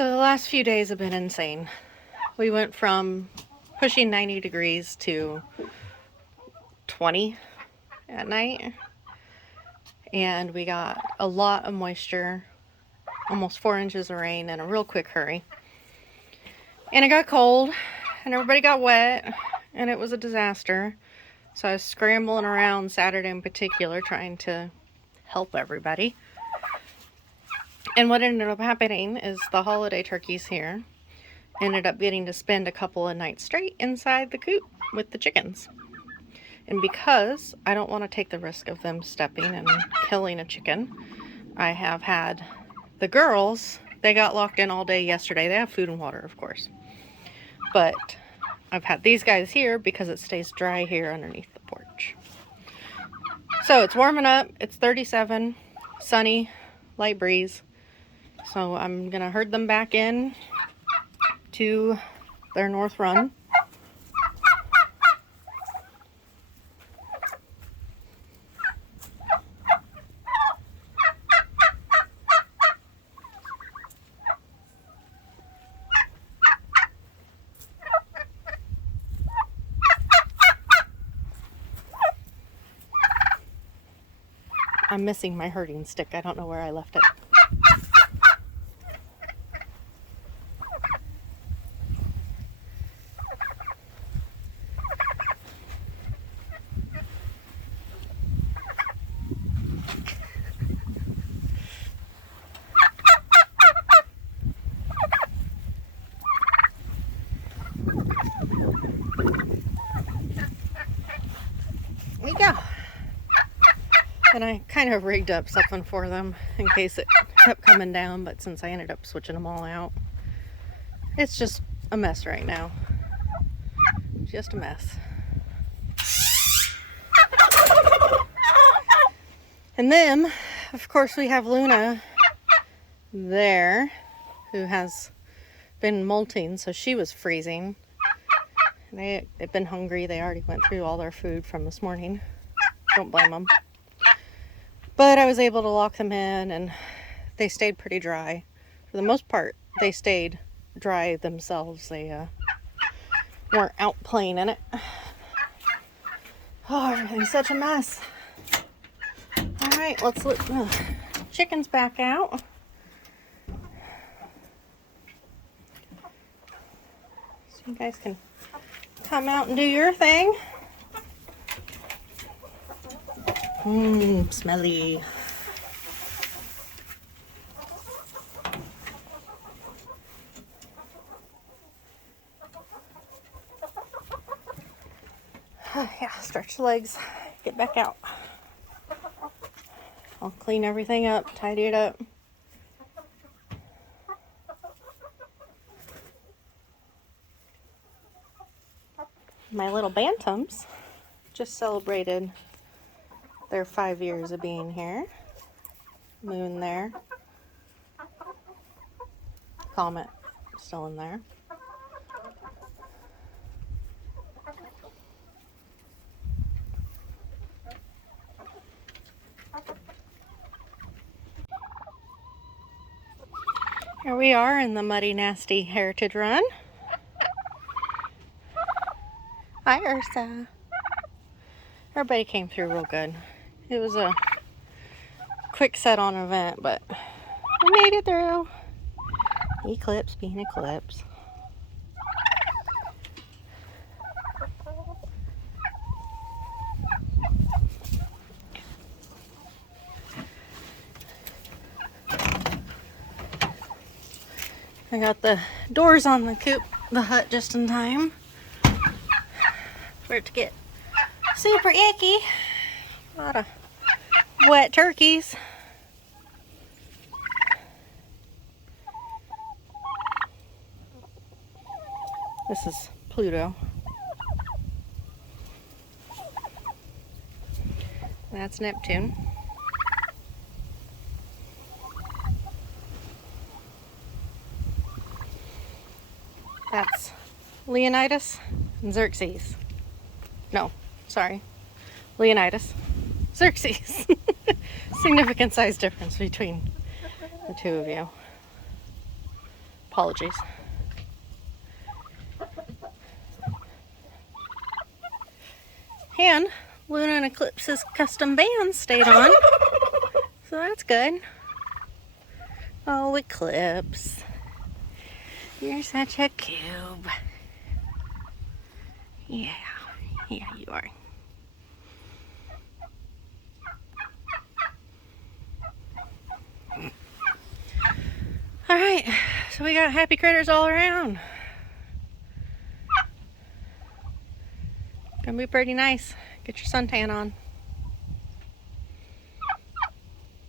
So the last few days have been insane. We went from pushing 90 degrees to 20 at night. And we got a lot of moisture, almost 4 inches of rain in a real quick hurry. And it got cold, and everybody got wet, and it was a disaster. So I was scrambling around Saturday in particular, trying to help everybody. And what ended up happening is the holiday turkeys here ended up getting to spend a couple of nights straight inside the coop with the chickens. And because I don't want to take the risk of them stepping and killing a chicken, I have had the girls, they got locked in all day yesterday. They have food and water, of course. But I've had these guys here because it stays dry here underneath the porch. So it's warming up. It's 37, sunny, light breeze. So I'm going to herd them back in to their north run. I'm missing my herding stick. I don't know where I left it. There you go. And I kind of rigged up something for them in case it kept coming down, but since I ended up switching them all out, it's just a mess right now. Just a mess. And then, of course, we have Luna there, who has been molting, so she was freezing. They've been hungry. They already went through all their food from this morning. Don't blame them. But I was able to lock them in, and they stayed pretty dry. For the most part, they stayed dry themselves. They weren't out playing in it. Oh, everything's such a mess. All right, let's look. Chicken's back out. So you guys can come out and do your thing. Smelly. Yeah, stretch the legs, get back out. I'll clean everything up, tidy it up. My little bantams just celebrated their 5 years of being here. Moon there. Comet still in there. Here we are in the Muddy Nasty Heritage Run. Hi, Ursa. Everybody came through real good. It was a quick set-on event, but we made it through. Eclipse being eclipse. I got the doors on the coop, the hut, just in time for it to get super icky. A lot of wet turkeys. This is Pluto. That's Neptune. That's Leonidas and Xerxes. No, sorry. Leonidas. Xerxes. Significant size difference between the two of you. Apologies. And Luna and Eclipse's custom band stayed on, so that's good. Oh, Eclipse, you're such a cube. Yeah, you are. All right, so we got happy critters all around. Gonna be pretty nice. Get your suntan on.